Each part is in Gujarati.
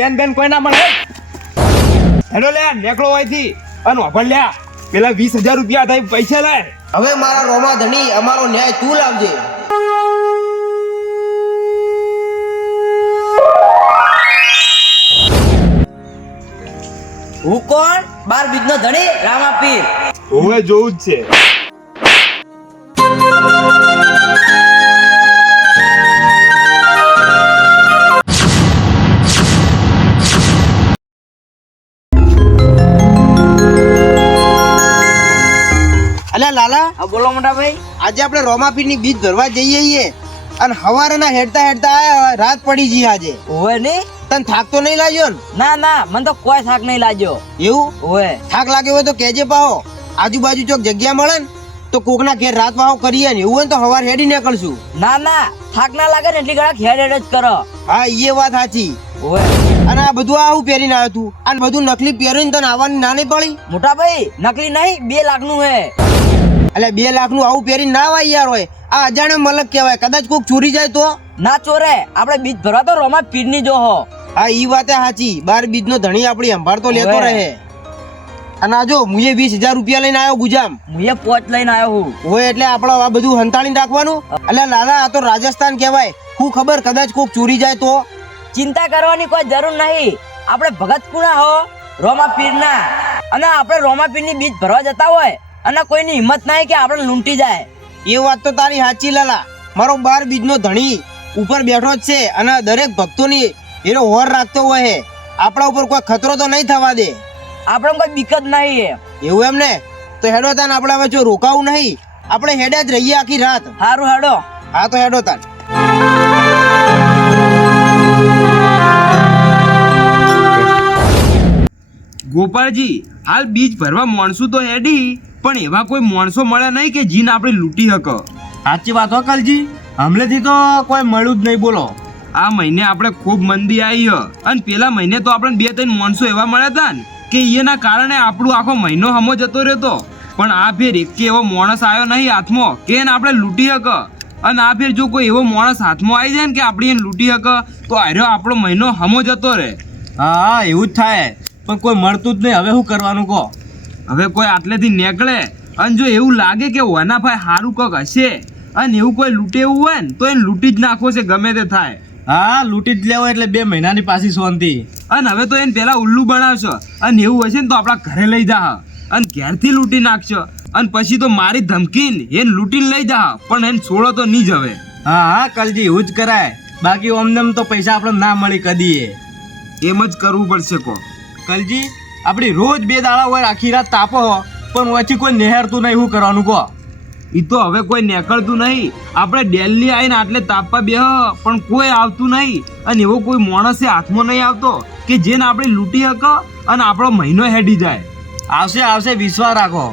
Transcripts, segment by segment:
બેન બેન કોઈ ના મળે. હેડો લે નેકળો હોયથી અને વાપર લ્યા પેલા 20,000 રૂપિયા થાય પૈસા લાય. હવે મારા રોમા ધણી અમારો ન્યાય તું લાવજે. હું કોણ? 12 બીજનો ધણી રામા પીર. હવે જોવું જ છે. અલ્યા લાલા, હા બોલો મોટા ભાઈ. આજે આપણે રોમાપીરની બીજ ભરવા જઈએ છીએ અને હવારના હેડતા હેડતા આયા, રાત પડી ગઈ આજે. ઓવે ને? તને થાક તો નહીં લાગ્યો ને? ના ના, મને તો કોઈ થાક નહીં લાગ્યો. એવું? ઓવે. થાક લાગ્યો હોય તો કહેજે પાહો. આજુબાજુ ચોક જગ્યા મળે ને તો કોકના ઘેર રાત વાહો કરીએ ને, એવું હોય ને તો હવાર હેડી નીકળશું. ના ના, થાક ના લાગે ને એટલી ઘણા હેડ હેડ જ કરો. હા એ વાત સાચી. ઓવે. અને આ બધું આવું પહેરીને આવ્યો તું, આ બધું નકલી પહેરીને તને આવવાની ના નહીં પડી? મોટા ભાઈ નકલી નહીં, 2 લાખનું હે. એટલે 2 લાખનું આવું પહેરીને ના આવાય યાર. હોય આ અજાણે મલક કહેવાય, કદાચ કોક ચોરી જાય તો? ના ચોરે, આપણે બીજ ભરવા તો રોમા પીરની જો હો. હા ઈ વાતે સાચી. 12 બીજનો ધણી આપણી સંભાળ તો લેતો ઓવે. રહે. અને આ જો મુએ 20,000 રૂપિયા લઈને આવ્યો ગુજામ. હું એ પોચ લઈને આવ્યો હું. હોય એટલે આપણે આ બધું હંતાળીને રાખવાનું. એટલે લાલા આ તો રાજસ્થાન કહેવાય. શું ખબર કદાચ કોક ચોરી જાય તો? ચિંતા કરવાની કોઈ જરૂર નહીં. આપણે ભગત કુણા હો, રોમા પીરના. અને આપણે રોમા પીરની બીજ ભરવા જતા હોય અને કોઈની હિંમત નહીં કે આપણે લૂંટી જાય. એ વાત તો તારી સાચી લાલા. મારો 12 બીજનો ધણી ઉપર બેઠો જ છે અને દરેક ભક્તોની એનો હોર રાખતો હોય છે. આપણા ઉપર કોઈ ખતરો તો નહીં થવા દે. આપણે કોઈ બીક જ નહીં. એવું એમ ને? તો હેડો તાન, આપણે હવે જો રોકાવું નહીં, આપણે હેડ્યા જ રહીએ આખી રાત. હારું હેડો. હા તો હેડો તાન. ગોપાળજી હાલ બીજ ભરવા માણસો તો હેડી પણ એવા કોઈ માણસો મળ્યા નહીં કે જીન આપણે લૂંટી હક. સાચી વાત હો કલજી, હમલેથી તો કોઈ મળ્યું જ નહીં. બોલો, આ મહિને આપણે ખૂબ મંદી આવી હ અને પેલા મહિને તો આપણે 2-3 માણસો એવા મળ્યા હતા ને કે એના કારણે આપણો આખો મહિનો હમો જતો રહ્યો. પણ આ ફેર એક એવો માણસ આવ્યો નહીં હાથમાં કે એને આપણે લૂંટી હક. અને આ ફેર જો કોઈ એવો માણસ હાથમાં આવી જાય ને કે આપણે એને લૂંટી હક તો આર્યો આપણો મહિનો હમો જતો રહે. હા એવું જ થાય, પણ કોઈ મળતું જ નહીં. હવે શું કરવાનું કહો? હવે કોઈ આટલેથી નીકળે અને જો એવું લાગે કે ઓના ભાઈ સારું કોક હશે અને એવું કોઈ લૂંટે એવું હોય ને તો એને લૂંટી જ નાખવો છે ગમે તે થાય. હા લૂંટી જ લેવો એટલે 2 મહિનાની પાછી શાંતિ. અને હવે તો એને પેલા ઉલ્લુ બનાવશો અને એવું હશે ને તો આપણા ઘરે લઈ જા અને ઘેરથી લૂંટી નાખશો અને પછી તો મારી ધમકીને એને લૂંટીને લઈ જા પણ એને છોડો તો નહીં જ હવે. હા હા કલજી, એવું જ કરાય. બાકી ઓમને તો પૈસા આપણે ના મળી કદી. એમ જ કરવું પડશે કો. કલજી આપણી રોજ 2 દાડા હોય આખી રાત તાપો પણ ઓછી કોઈ નહેરતું નહીં. શું કરવાનું કહો? એ તો હવે કોઈ નીકળતું નહીં. આપણે દિલ્હી આવીને આટલે તાપવા બેહ પણ કોઈ આવતું નહીં અને એવો કોઈ માણસે હાથમાં નહીં આવતો કે જેને આપણે લૂંટી હક અને આપણો મહિનો હેડી જાય. આવશે આવશે, વિશ્વાસ રાખો.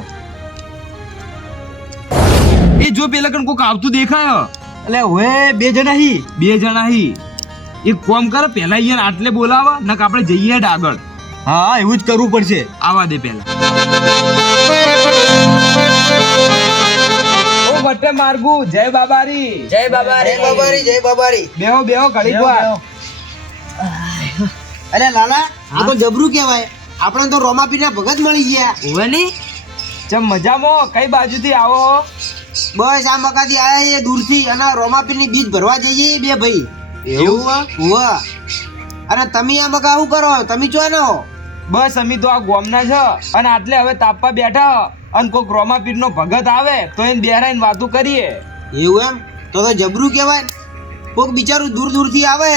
એ જો પેલા કણ કોક આવતું દેખાય એટલે હવે 2 જણા હી. 2 જણા હી. એક કોમ કરે પેલા અહીંયા આટલે બોલાવા નક આપણે જઈએ હેડ આગળ. હા એવું જ કરવું પડશે. આવા દે પેલા. ઓ વટે માર્ગુ, જય બાબારી. જય બાબા રે. જય બાબારી, જય બાબારી. બેહો બેહો ઘડીક વાર. અરે લાલા આ તો જબરું કહેવાય. આપણે તો રોમાપીરના ભગત મળી ગયા. ઓવે ને? ચમ મજામાં? કઈ બાજુથી આવો? બસ આ મકાથી આયા છે દૂરથી અને રોમાપીરની બીજ ભરવા જઈએ 2 ભાઈ. એવું? હોવા. અને તમે આ મકા શું કરો? તમે ચો ને હો? બસ અમે તો આ ગોમના છે અને આટલે હવે તાપવા બેઠા અને કોઈક રોમાપીરનો ભગત આવે તો એને બેરાઈને વાતો કરીએ. એવું એમ? તો જબરું કહેવાય. કોક બિચારું દૂર દૂરથી આવે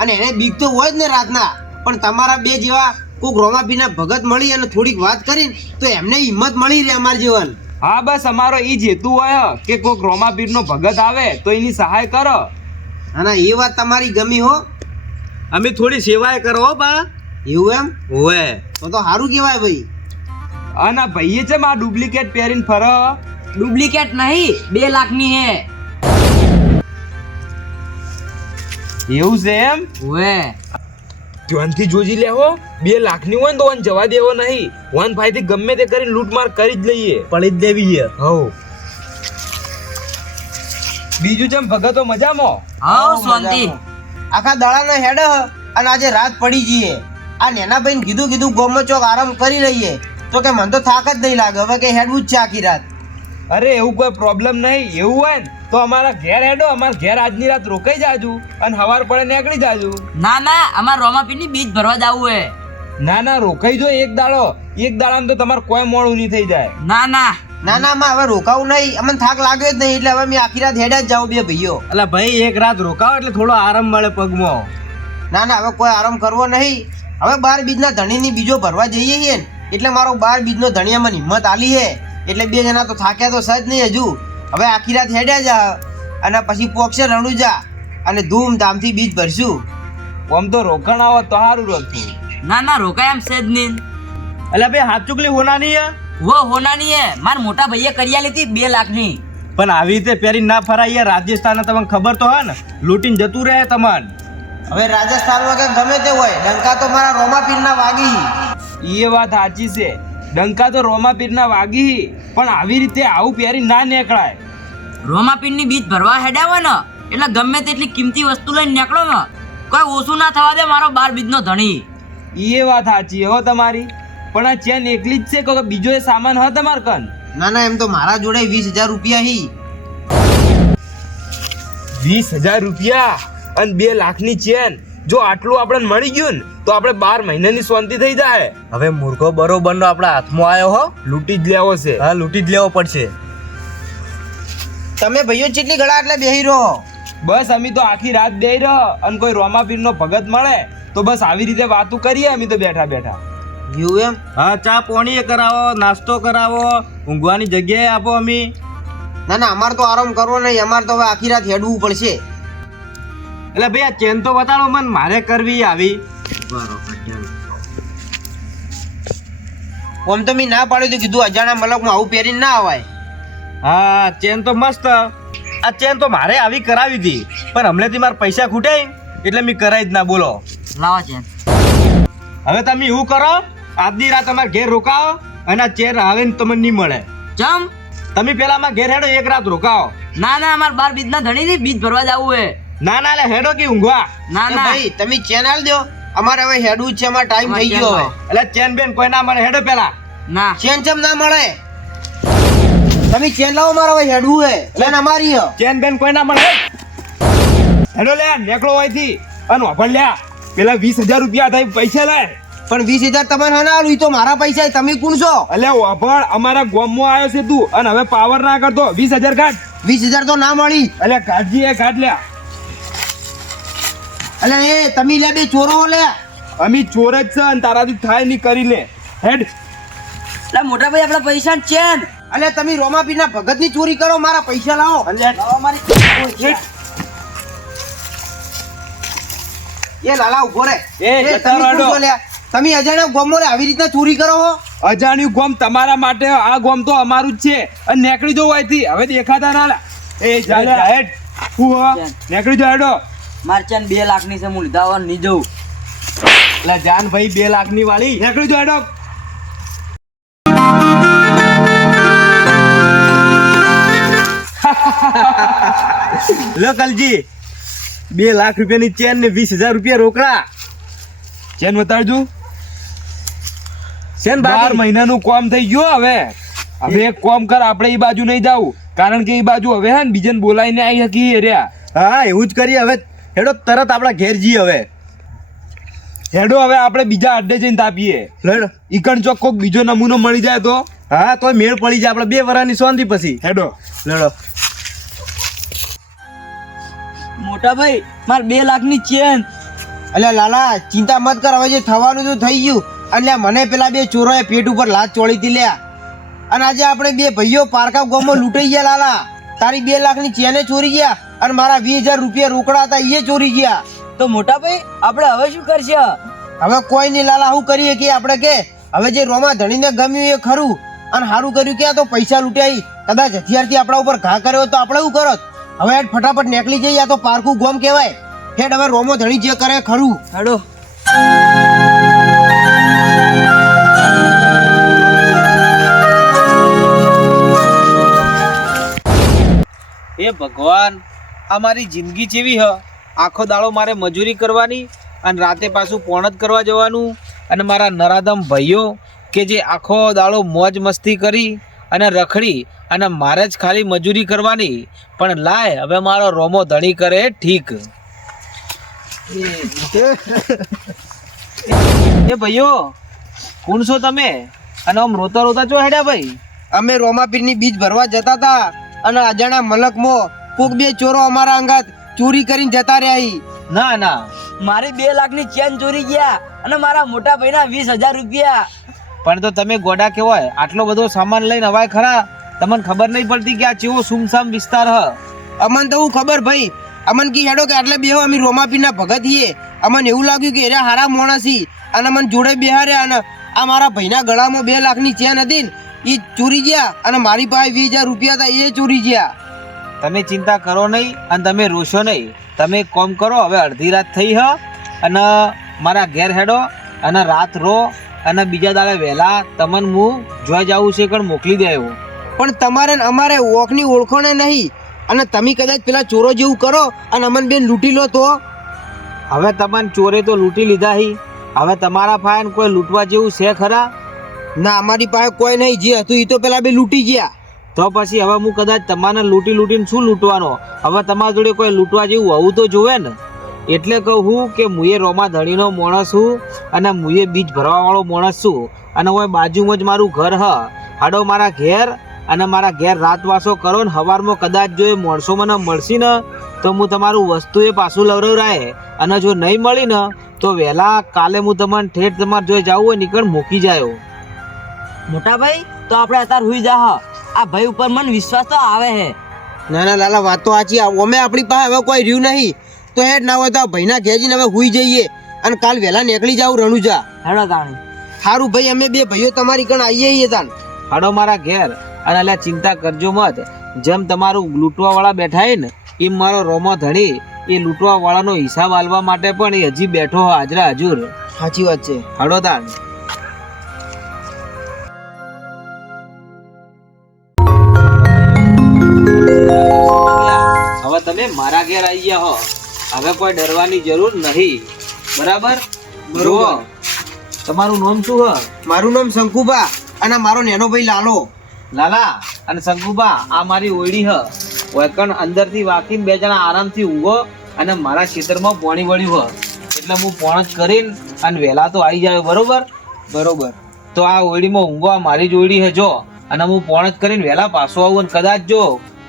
અને એને બીક તો હોય જ ને રાતના, પણ તમારા 2 જેવા કોક રોમાપીરના ભગત મળી અને થોડીક વાત કરીને તો એમને હિંમત મળી રહે અમાર જીવન. હા બસ અમારો ઈ જ હેતુ હોય કે કોઈક રોમાપીરનો ભગત આવે તો એની સહાય કરો. અને એ વાત તમારી ગમી હો. અમે થોડી સેવાય કરો હો બા. એવું એમ? ઓવે. તો સારું કહેવાય ભાઈ. અને આ ભાઈએ છે આ ડુપ્લિકેટ પહેરીને ફરો. ડુપ્લિકેટ નહીં, 2 લાખની હે. એવું છે એમ? ઓવે. ધ્યાનથી જોજી લેવો. 2 લાખની હોય ને તો વન જવા દેવો નહીં. વન ભાઈથી ગમે તે કરીને લૂંટમાર કરી જ લઈએ. પડી જ દેવી છે. હવ બીજું જેમ ભગતો મજામાં? હાઉ શાંતિ. આખા દાડાના હેડ અને આજે રાત પડી જઈએ. આ નેના ભાઈને કીધું ગોમમાં ચોક આરામ કરી લઈએ, તો કે મને તો થાક જ નહીં લાગે, હવે કે હેડવું જ છે આખી રાત. અરે એવું કોઈ પ્રોબ્લેમ નહીં. એવું હોય ને તો અમારા ઘેર હેડો, અમારા ઘેર આજની રાત રોકાઈ જાજુ અને સવાર પડે નીકળી જાજુ. ના ના, અમાર રોમાપીરની બીજ ભરવા જવું હે. ના ના, રોકાઈ જો એક દાડામાં તો તમારે કોઈ મોડું નહીં થઈ જાય. ના ના ના માં હવે રોકાવું નહીં, અમને થાક લાગ્યો જ નહીં, એટલે હવે મેં આખી રાત હેડ્યા જ જાઉં બે ભાઈઓ. એટલે ભાઈ એક રાત રોકાવો એટલે થોડો આરામ મળે પગમાં. ના હવે કોઈ આરામ કરવો નહીં. હવે 12 બીજના ધણીની બીજો ભરવા જઈએ છીએ ને, એટલે મારો 12 બીજનો ધણીયા મને હિંમત આલી હે, એટલે બે જણા તો થાક્યા તો સજ નહીં હજુ. હવે આખી રાત હેડ્યા જા અને પછી પોક્ષે રણુજા અને ધૂમધામથી બીજ ભરશું. આમ તો રોકાણ આવો તો સારું રહેતું. ના ના, રોકાય એમ છે જ નહીં. એટલે ભાઈ હાથ ચુકલી હોનાની હે? વો હોનાની હે, માર મોટા ભાઈએ કરી આલી હતી 2 લાખની. પણ આવી રીતે પહેરી ના ફરાય રાજસ્થાન, તમને ખબર તો હે ને, લૂંટીને જતું રહે તમને. હવે રાજસ્થાનમાં કે ગમે તે હોય, ડંકા તો મારા રોમાપીરના વાગી. એ વાત સાચી છે, ડંકા તો રોમાપીરના વાગી, પણ આવી રીતે આવું પહેરી ના નીકળાય. રોમાપીરની બીજ ભરવા હેડ્યા હોય ને એટલે ગમે તેટલી કિંમતી વસ્તુ લઈને નીકળો ને, કોઈ ઓછું ના થવા દે મારો 12 બીજનો ધણી. એ વાત સાચી હો તમારી. પણ આ ચેન એકલી જ છે કે બીજો એ સામાન હ તમાર કન? ના એમ તો મારા જોડે 20,000 રૂપિયા હી. 20,000 રૂપિયા અને 2 લાખની ચેન? જો આટલું આપણે મળી ગયું ને તો આપણે 12 મહિનાની શાંતિ થઈ જાય. હવે મૂર્ખો બરોબરનો આપણા હાથમાં આવ્યો હો, લૂંટી જ લેવો છે. હા લૂંટી જ લેવો પડશે. તમે ભાઈઓ ચેટલી ઘડા એટલે બેહી રહો. બસ અમે તો આખી રાત બેહી રહો અને કોઈ રોમાપીરનો ભગત મળે તો બસ આવી રીતે વાતું કરીએ અમે તો બેઠા બેઠા. એવું એમ? હા, ચા પાણી કરાવો, નાસ્તો કરાવો, ઊંઘવાની જગ્યાએ આપો અમે. ના અમારે તો આરામ કરવો નહીં, અમારે તો હવે આખી રાત હેડવું પડશે. એટલે ભાઈ આ ચેન તો બતાડો મને, મારે કરવી આવી. આમ તો મેં ના પાડ્યું તો કીધું અજાણા મલકમાં આવું પહેરીને ના આવાય. હા ચેન તો મસ્ત. આ ચેન તો મારે આવી કરાવી હતી, પણ હમણાંથી મારા પૈસા ખૂટે એટલે મેં કરાવી જ ના. બોલો લાવો ચેન. હવે તમે એવું કરો, આજની રાત અમારે ઘેર રોકાવો અને આ ચેન આવે ને તમને નહીં મળે. ચમ? તમે પેલા અમારા ઘેર હેડો, એક રાત રોકાવો. ના ના, અમાર 12 બીજના ધણીની બીજ ભરવા જવું હે. ના ના, એટલે હેડો કે ઊંઘવા? ના એ ના ભાઈ તમે ચેન આલ દો, અમારે હવે હેડવું જ છે, અમારે ટાઈમ થઈ ગયો હવે. એટલે ચેન બેન કોઈ ના મળે, હેડો પેલા. ના ચેન ચમ ના મળે? તમે ચેન લાવો, મારે હવે હેડવું હે, ચેન અમારી હે. ચેન બેન કોઈ ના મળે. હેડો લે, નેકળો હોયથી અને વાપર લે. પેલા 20,000 રૂપિયા થાય પૈસા લે. પણ 20,000 તમારે ના આલું, ઈ તો મારા પૈસા, તમે કોણ છો? અલે વાપર, અમારા ગામમાં આવ્યો છે તું અને હવે પાવર ના કરતો. 20,000 કાઢ. 20,000 તો ના મળી. અલે કાઢજી, એ કાઢ લે. અલે એ તમે લે, બે ચોરો લે. અમે ચોર જ છે અને તારાથી થાય નહીં, કરી લે. હેડ. એટલે મોટા ભાઈ આપણા પૈસા ચેન. અલે તમે રોમાપીરના ભગતની ચોરી કરો, મારા પૈસા લાવો. લાવો મારી. એ લાલા ઉભો રે. એ તમે જતા કોણ રહો. છો લ્યા? તમે અજાણ્યા ગોમો રે આવી રીતના ચોરી કરો હો? અજાણ્યું ગોમ તમારા માટે, આ ગોમ તો અમારું જ છે. અને નીકળી જો અહીંથી, હવે દેખાતા ના લા. એ ચાલે હેડ. હું હો નીકળી જો, હેડો. માર ચેન 2 લાખની છે, હું લીધા વગર નહીં જઉં. એટલે જાન ભાઈ 2 લાખની વાળી. નીકળી જો, હેડો. લો કલજી, 2 લાખ રૂપિયાની ચેન ને 20,000 રૂપિયા રોકડા. ચેન બતાડજો. ચેન 12 મહિનાનું કામ થઈ ગયું. હવે એક કામ કર, આપણે એ બાજુ નહીં જાવું, કારણ કે એ બાજુ હવે હે ને બીજાને બોલાવીને આવી શકી રહ્યા. હા એવું જ કરીએ. હવે હેડો તરત આપણા ઘેર જઈએ. હવે હેડો, હવે આપણે બીજા અડ્ડે જઈને તાપીએ. લડ. ઈકણ ચોક કોક બીજો નમૂનો મળી જાય તો. હા તો મેળ પડી જાય આપણે 2 વરાની શાંતિ પછી. હેડો. લડો. મોટા ભાઈ માર 2 લાખની ચેન. અલે લાલા ચિંતા મત કર, હવે જે થવાનું તો થઈ ગયું. એટલે મને પેલા 2 ચોરોએ પેટ ઉપર લાત ચોળી હતી લ્યા, અને આજે આપણે 2 ભાઈઓ પારકા ગામમાં લૂંટાઈ ગયા. લાલા તારી 2 લાખની ચેને ચોરી ગયા અને મારા 20,000 રૂપિયા રોકડા હતા એ ચોરી ગયા. તો મોટા ભાઈ આપણે હવે શું કરશે? હવે કોઈ નહીં લાલા, શું કરીએ કે આપણે કે હવે જે રોમા ધણીને ગમ્યું એ ખરું, અને સારું કર્યું કે આ તો પૈસા લૂંટાઈ, કદાચ હથિયારથી આપણા ઉપર ઘા કર્યો તો આપણે શું કરત? હવે હેડ ફટાફટ નીકળી જઈએ, આ તો પારકું ગોમ કહેવાય. હેડ હવે રોમો ધણી જે કરે ખરું. હેડો. એ ભગવાન, આ મારી જિંદગી જેવી હ. આખો દાડો મારે મજૂરી કરવાની અને રાતે પાછું પોણ જ કરવા જવાનું. અને મારા નરાધમ ભાઈઓ કે જે આખો દાડો મોજ મસ્તી કરી અને રખડી અને મારે જ ખાલી મજૂરી કરવાની, પણ લાય હવે મારો રોમો ધણી કરે ઠીક. એ ભાઈઓ કોણ છો તમે? અને આમ રોતા રોતા ચો હેડ્યા ભાઈ? અમે રોમાપીરની બીજ ભરવા જતા હતા અને અજાણા મલકમાં કોક બે ચોરો અમારા અંગાત ચોરી કરીને જતા રહ્યા ઈ. ના ના, મારી 2 લાખની ચેન ચોરી ગયા અને મારા મોટા ભાઈના 20,000 રૂપિયા. પણ તો તમે ગોડા કેવાય આટલો બધો સામાન લઈને હવાય ખરા? તમને ખબર નહીં પડતી કે આ ચેવો સુમસામ વિસ્તાર હ? અમન તો હું ખબર ભાઈ, અમન કી હેડો કે આટલે બેહો અમે રોમાપીરના ભગત છીએ. અમન એવું લાગ્યું કે એરા હારા માણસ છી અને અમન જોડે બેહાર્યા અને આ મારા ભાઈના ગળામાં 2 લાખની ચેન હતી ને એ ચોરી ગયા અને મારી પાસે 20,000 રૂપિયા હતા એ ચોરી ગયા. તમે ચિંતા કરો નહીં અને તમે રોશો નહીં. તમે એક કામ કરો, હવે અડધી રાત થઈ હ અને મારા ઘેર હેડો અને રાત રો અને બીજા દાડે વહેલા તમને હું જોઈ જાઉં છે કણ મોકલી દે એવું. પણ તમારે ને અમારે ઓખની ઓળખોને નહીં અને તમે કદાચ પેલા ચોરો જેવું કરો અને અમન બેન લૂંટી લો તો? હવે તમને ચોરે તો લૂંટી લીધા હી, હવે તમારા ફાયન કોઈ લૂંટવા જેવું છે ખરા? ના, અમારી પાસે કોઈ નહીં. જે હતું એ તો પેલા બે લૂંટી ગયા. તો પછી હવે હું કદાચ તમારે લૂંટીને શું લૂંટવાનો? હવે તમારા જોડે કોઈ લૂંટવા જેવું હોવું તો જોવે ને. એટલે કહું કે મુએ રોમા ધણીનો માણસ છું અને મુએ બીજ ભરવાવાળો માણસ છું અને હવે બાજુમાં જ મારું ઘર હ. હાડો મારા ઘેર અને મારા ઘેર રાતવાસો કરો ને સવારમાં કદાચ જો એ માણસો મને મળશે ને તો હું તમારું વસ્તુ એ પાછું લવરાય અને જો નહીં મળી ને તો વહેલા કાલે હું તમને ઠેઠ તમારે જો જાવું હોય નીકળ મૂકી જાય. મોટા ભાઈ તો આપણે અત્યારે હુઈ જા હ. આ ભાઈ ઉપર મને વિશ્વાસ તો આવે હે. ના ના લાલા, વાત તો સાચી. અમે આપણી પાસે હવે કોઈ રહ્યું નહીં તો હેડ ના હોય તો આ ભાઈના ઘેર જઈને હવે હુઈ જઈએ અને કાલ વહેલા નીકળી જાવ રણુજા. હેડો તાણી. સારું ભાઈ, અમે 2 ભાઈઓ તમારી કણ આવીએ તાન. હાડો મારા ઘેર અને અલ્યા ચિંતા કરજો મત. જેમ તમારું લૂંટવા વાળા બેઠા હે ને એમ મારો રોમો ધણી એ લૂંટવા વાળાનો હિસાબ આલવા માટે પણ એ હજી બેઠો હાજરા હજુર. સાચી વાત છે. હાડો તાણ. હવે તમે મારા ઘેર આવી ગયા હો, હવે કોઈ ડરવાની જરૂર નહીં. બરાબર? બરોબર. તમારું નામ શું હ? મારું નામ શંકુબા અને મારો નેનો ભાઈ લાલો. લાલા અને શંકુબા, આ મારી ઓયડી હ. વેકણ અંદરથી વાકીને 2 જણા આરામથી ઊંઘો અને મારા ખેતરમાં પાણી વળ્યું હ એટલે હું પોણ જ કરીને અને વહેલા તો આવી જાય. બરોબર? બરોબર. તો આ ઓયડીમાં ઊંઘો, આ મારી જ ઓયડી હે જો. અને હું પોણ જ કરીને વહેલા પાછો આવું અને કદાચ જો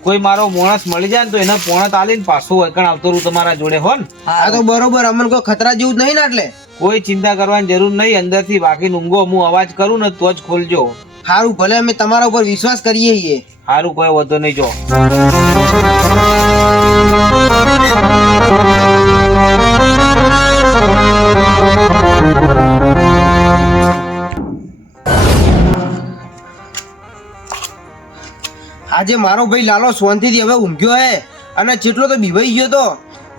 કોઈ મારો માણસ મળી જાય ને તો એને પોણત આલીને પાછો વેકણ આવતો રહું તમારા જોડે હો ને. આ તો બરોબર. અમને કોઈ ખતરા જેવું જ નહીં ને એટલે. કોઈ ચિંતા કરવાની જરૂર નહીં. અંદરથી વાકીને ઊંઘો, હું અવાજ કરું ને તો જ ખોલજો. સારું, ભલે અમે તમારા ઉપર વિશ્વાસ કરીએ છીએ. સારું, કોઈ વધુ નહીં. જો આજે મારો ભાઈ લાલો શાંતિથી હવે ઊંઘ્યો હે અને જેટલો તો બીવાઈ ગયો તો.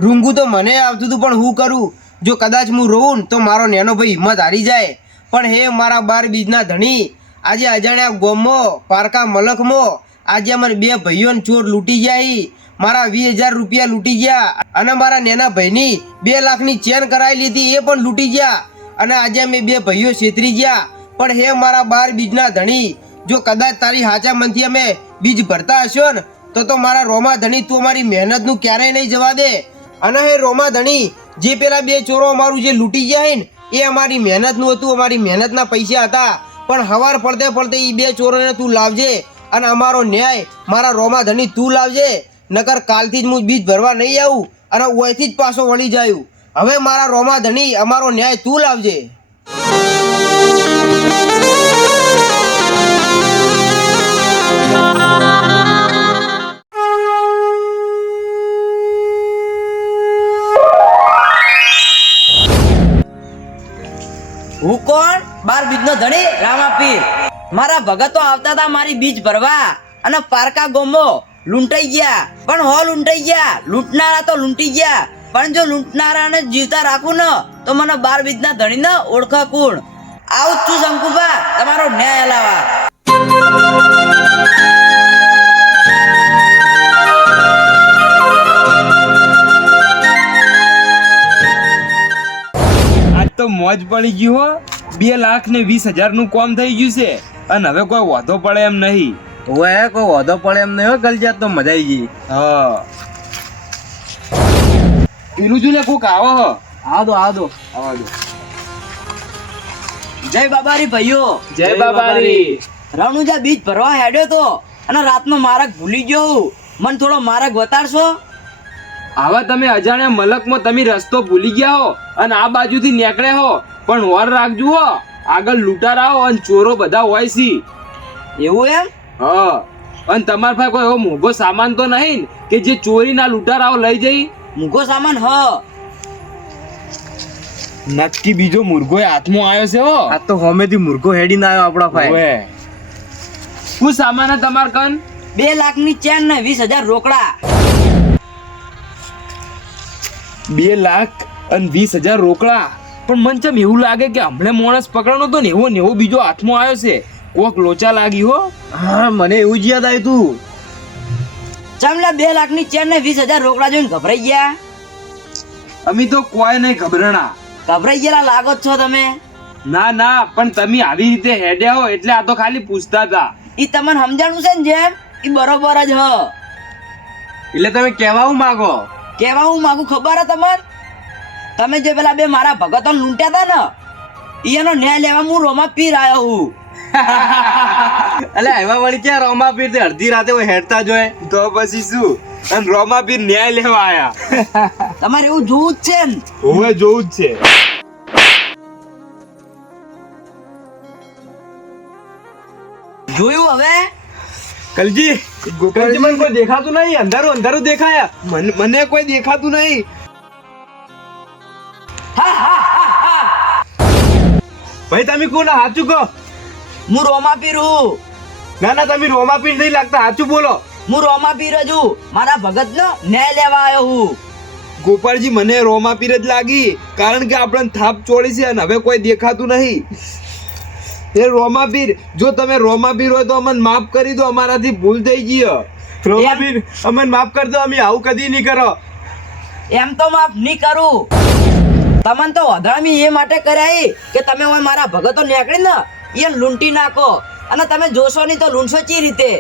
રૂંગું તો મને આવતું હતું પણ હું કરું? જો કદાચ હું રોઉં ને તો મારો નેનો ભાઈ હિંમત હારી જાય. પણ હે મારા 12 બીજના ધણી, આજે અજાણ્યા ગોમમાં પારકા મલકમાં આજે મને 2 ભાઈઓને ચોર લૂંટી ગયા ઈ. મારા 20,000 રૂપિયા લૂંટી ગયા અને મારા નેના ભાઈની 2 લાખની ચેન કરાવી લીધી એ પણ લૂંટી ગયા અને આજે અમે 2 ભાઈઓ છેતરી ગયા. પણ હે મારા 12 બીજના ધણી, જો કદાચ તારી હાચા મનથી અમે બીજ ભરતા હશો ને તો મારા રોમા ધણી તું અમારી મહેનતનું ક્યારેય નહીં જવા દે. અને હે રોમા ધણી, જે પેલા 2 ચોરો અમારું જે લૂંટી ગયા હે ને એ અમારી મહેનતનું હતું, અમારી મહેનતના પૈસા હતા. પણ હવાર પડતે પડતે એ 2 ચોરોને તું લાવજે અને અમારો ન્યાય મારા રોમા ધણી તું લાવજે. નકર કાલથી જ હું બીજ ભરવા નહીં આવું અને ઓયથી જ પાછો વળી જાયું. હવે મારા રોમા ધણી અમારો ન્યાય તું લાવજે. હું કોણ? 12 બીજનો ધણી રામાપીર. મારા ભગતો આવતા હતા મારી બીજ ભરવા અને પારકા ગોમો લૂંટાઈ ગયા. પણ લૂંટાઈ ગયા. લૂંટનારા તો લૂંટી ગયા, પણ જો લૂંટનારાને જીવતા રાખું ને તો મને 12 બીજના ધણીને ઓળખા કોણ. આવું જ છું શંકુબા, તમારો ન્યાય હલાવા. તો મોજ પડી ગયું હો. 2,20,000 નું કામ થઈ ગયું છે અને હવે કોઈ વાંધો પડે એમ નહીં. ઓએ કોઈ વધો પડે એમ નહીં હો કલજાત, તો મજા આવી ગઈ. હા પેલું જો લે કોક આવો હ. આવો દો જય બાબારી ભાઈઓ. જય બાબારી. રણુજા બીજ ભરવા હેડ્યો તો અને રાતનો માર્ગ ભૂલી ગયો. મને થોડો માર્ગ બતાડશો? આવા તમે અજાણ્યા મલકમાં તમે રસ્તો ભૂલી ગયા હો અને આ બાજુથી નીકળ્યા હો, પણ વર રાખજો હો, આગળ લૂંટારાઓ અને ચોરો બધા હોય છે. એવું એમ? હા, અને તમારા પાસે કોઈ એવો મોંઘો સામાન તો નહીં ને કે જે ચોરીના લૂંટારાઓ લઈ જઈ? મૂકો સામાન હ. નક્કી બીજો મુર્ગો હાથમાં આવ્યો છે હો. આ તો હોમેથી મુર્ગો હેડીને આવ્યો આપણા ભાઈ. ઓવે. શું સામાન હે તમાર કન? 2 લાખની ચેન ને 20,000 રોકડા. 2,20,000 રોકડા? પણ મન ચમ એવું લાગે કે હમણે માણસ પકડવાનો તો ને એવો બીજો હાથમાં આવ્યો છે. કોક લોચા લાગી હો. હા મને એવું જ યાદ આવ્યું તું. ચમલા 2 લાખની ચેન ને 20,000 રોકડા જોઈને ગભરાઈ ગયા? અમે તો કોઈ નહીં ગભરણા. ગભરાઈ ગયેલા લાગો જ છો તમે. ના ના, પણ તમે આવી રીતે હેડ્યા હો એટલે આ તો ખાલી પૂછતા હતા. ઈ તમને સમજાણું છે ને જેમ ઈ બરોબર જ હ. એટલે તમે કહેવા હું માંગો? કેવા હું માગું ખબર હે તમને? તમે જે પેલા 2 મારા ભગતો લૂંટ્યા હતા ને, ઈનો ન્યાય લેવા હું રોમા પીર આવ્યો હું. એટલે એવા વળી ક્યાં રોમા પીર તે અડધી રાતે કોઈ હેડતા જોય? તો પછી શું? અને રોમાપીર ન્યાય લેવા આયા. તમારે એવું જોવું જ છે ને? હવે જોવું જ છે. જોયું હવે? કલજી કલજી મને કોઈ દેખાતું નહીં, અંધારું અંધારું દેખાયા. મને કોઈ દેખાતું નહીં. ભાઈ તમે કોણ સાચું કહો? હું રોમા પીર હું. ના ના તમે રોમા પીર નહીં લાગતા, સાચું બોલો. હું રોમા પીર જ હું. મારા ભગત નો ન્યાય લેવા આવ્યો હું. ગોપાળજી મને રોમાપીર જ લાગી, કારણ કે આપણને થાપ ચોળી છે અને હવે કોઈ દેખાતું નહીં. એ રોમાપીર, જો તમે રોમાપીર હોય તો અમને માફ કરી દો, અમારાથી ભૂલ થઈ ગઈ. રોમા પીર અમને માફ કરી દો, અમે આવું કદી નહીં કરો. એમ તો માફ નહીં કરું. તમને તો અધરામી એ માટે કર્યા કે તમે હોય મારા ભગતો નીકળી ને એ લૂંટી નાખો, અને તમે જોશો નહીં તો લૂંટશો ચી રીતે?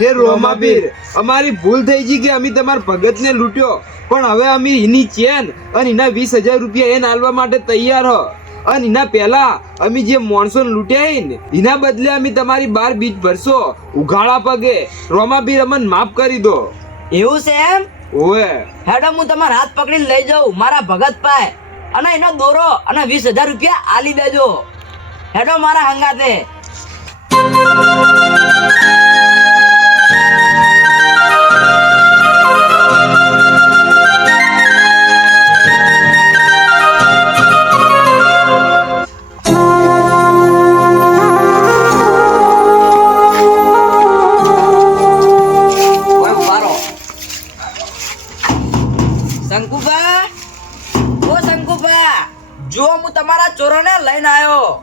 હે રોમાપીર, અમારી ભૂલ થઈ ગઈ કે અમે તમારા ભગતને લૂંટ્યો, પણ હવે અમે એની ચેન અને એના 20,000 રૂપિયા એને આલવા માટે તૈયાર હો. અને એના પહેલા અમે જે માણસોને લૂંટ્યા ને એના બદલે અમે તમારી 12 બીજ ભરશો ઉઘાડા પગે. રોમાપીર અમને માફ કરી દો. એવું છે એમ? ઓએ હેડો હું તમારા હાથ પકડીને લઈ જાઉં મારા ભગત પાસે, અને એનો દોરો અને 20,000 રૂપિયા આલી દેજો. હેડો મારા હંગાતે. શંકુભા, ઓ શંકુભા, જો હું તમારા ચોરોને લઈને આવ્યો.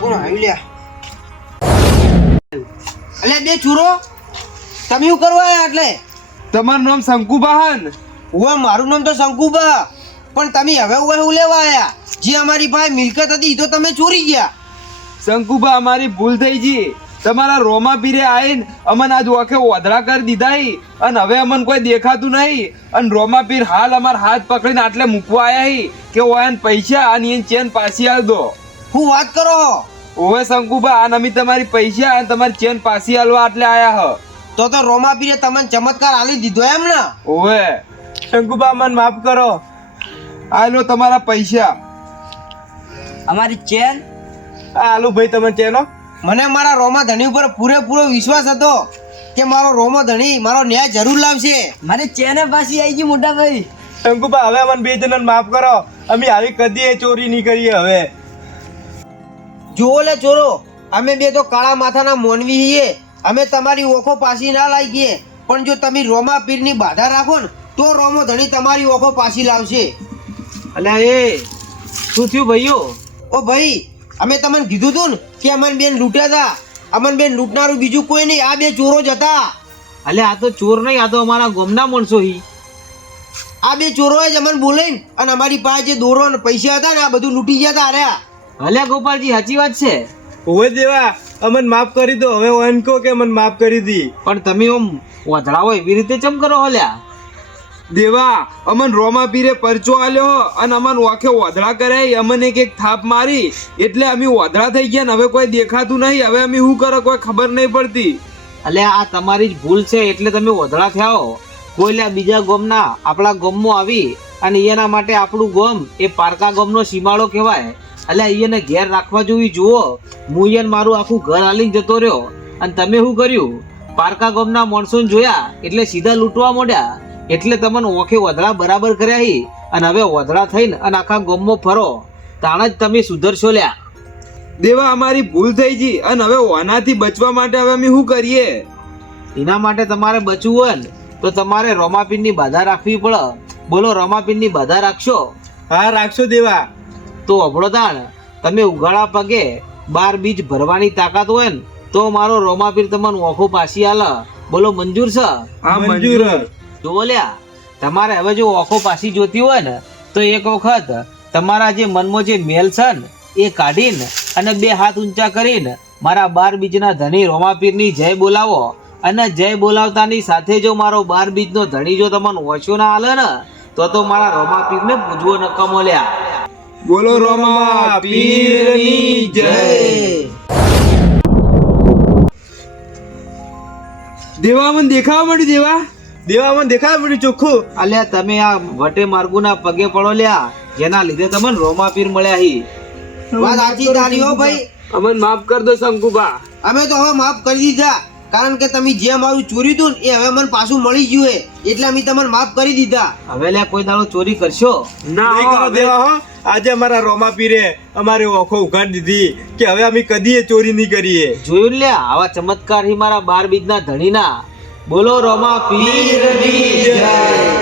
કોણ આવ્યું લ્યા? અલ્યા 2 ચોરો, તમે શું કરવા આવ્યા? એટલે તમારું નામ શંકુબા ને? ઓય મારું નામ તો શંકુબા, પણ તમે હવે ઓય હું લેવા આવ્યા? જે અમારી પાસે મિલકત હતી ઈ તો તમે ચોરી ગયા. શંકુબા, અમારી ભૂલ થઈ ગઈ. તમારા રોમાપીરે આવીને અમને આજ ઓખે ઓધડા કરી દીધા હી, અને હવે અમને કોઈ દેખાતું નહીં. અને રોમાપીર હાલ અમારા હાથ પકડીને આટલે મૂકવા આયા હી કે ઓયાન પૈસા અને એની ચેન પાછી આલ દો. હું વાત કરો? ઓવે શંકુબા, અને અમે તમારી પૈસા અને તમારી ચેન પાછી આલવા આટલે આયા હ. તો રોમાપીરે તમને ચમત્કાર આલી દીધો એમ ને? ઓવે શંકુબા મને માફ કરો. આ લો તમારા પૈસા. અમારી ચેન? આલુ ભાઈ તમે ચેનો. મને મારા રોમા ધણી ઉપર પૂરેપૂરો વિશ્વાસ હતો કે મારો રોમો ધણી મારો ન્યાય જરૂર લાવશે. મારી ચેને પાછી આવી ગઈ મોટા ભાઈ. શંકુબા હવે અમને 2 જણને માફ કરો, અમે આવી કદી ચોરી નહીં કરીએ હવે. જુઓ લે ચોરો, અમે 2 તો કાળા માથાના મોનવી છીએ, અમે તમારી ઓખો પાછી ના લાવી ગઈએ, પણ જો તમે રોમા પીરની બાધા રાખો ને તો રોમો ધણી તમારી ઓખો પાછી લાવશે. અલ્યા એ શું થયું ભાઈઓ? ઓ ભાઈ, અમે તમને કીધું તું ને કે અમન બેન લૂંટ્યા હતા. અમન બેન લૂંટનારું બીજું કોઈ નહીં, આ 2 ચોરો જ હતા. અલે આ તો ચોર નહીં, આ તો અમારા ગામના માણસો હી. આ બે ચોરોએ જ અમને બોલાઈને અને અમારી પાસે જે દોરો અને પૈસા હતા ને આ બધું લૂંટી ગયા હતા અરે અલ્યા ગોપાલજી સાચી વાત છે, ઓવે દેવા અમને માફ કરી દો. હવે ઓન કહો કે મને માફ કરી દી. પણ તમે આમ વધરાવો એવી રીતે ચમ કરો હલ્યા? દેવા અમન રોમા પીરે પરચો આલ્યો અને અમન ઓખે ઓધડા કર્યા, અમને એક થાપ મારી એટલે અમે ઓધડા થઈ ગયા ને હવે કોઈ દેખાતું નહીં. હવે અમે શું કરો કોઈ ખબર નહીં પડતી. અલ્યા આ તમારી જ ભૂલ છે એટલે તમે વધડા થયા હો. કોઈ લ્યા બીજા ગામના આપણા ગામમાં આવી અને એના માટે આપણું ગામ એ પારકા ગામનો સીમાડો કહેવાય. અલ્યા એને ઘેર રાખવા જોવી જુઓ. હું એને મારું આખું ઘર હાલીને જતો રહ્યો અને તમે શું કર્યું? પારકા ગામના માણસોને જોયા એટલે સીધા લૂંટવા માંડ્યા. એટલે તમને ઓખે વધડા બરાબર કર્યા હી અને હવે વધડા થઈને અને આખા ગામમાં ફરો તાણ જ તમે સુધરશો લ્યા. દેવા અમારી ભૂલ થઈ ગઈ અને હવે ઓનાથી બચવા માટે હવે અમે શું કરીએ? એના માટે તમારે બચવું હોય ને તો તમારે રોમાપીરની બાધા રાખવી પડે. બોલો રોમાપીરની બાધા રાખશો? હા રાખશો દેવા. તો અભળો તાણ તમે ઉગાડા પગે 12 બીજ ભરવાની તાકાત હોય ને તો મારો રોમાપીર તમને ઓખો પાછી આલે. બોલો મંજૂર છે? હા મંજૂર. જો લ્યા તમારે હવે જો ઓખો પાછી જોતી હોય ને તો એક વખત તમારા જે મનમાં જે મેલ છે ને એ કાઢીને અને 2 હાથ ઊંચા કરીને મારા 12 બીજના ધણી રોમાપીરની જય બોલાવો. અને જય બોલાવતાની સાથે જો મારો 12 બીજનો ધણી જો તમને ઓછો ના આલે ને તો મારા રોમાપીરને પૂજવો નકમો લ્યા. બોલો રોમા પીરની જય. દેવા મને દેખાવા માંડ્યું. દેવા મને દેખાય બધું ચોખ્ખું. અલ્યા તમે આ વટે માર્ગુના પગે પડો લ્યા જેના લીધે તમને રોમાપીર મળ્યા હી. વાત સાચી તારી હો ભાઈ. અમન માફ કર દો શંકુબા. અમે તો હવે માફ કરી દીધા કારણ કે તમે જે અમારું ચોર્યું હતું ને એ હવે મને પાછું મળી ગયું હે એટલે અમે તમને માફ કરી દીધા. હવે લ્યા કોઈ દાડો ચોરી કરશો ના નહીં કરો દેવા હો. આજે અમારા રોમા પીરે અમારી ઓખો ઉઘાડી દીધી કે હવે અમે કદીએ ચોરી નહીં કરીએ. જોયું લ્યા આવા ચમત્કાર હી મારા 12 બીજના ધણીના. બોલો રોમા પીરની જય.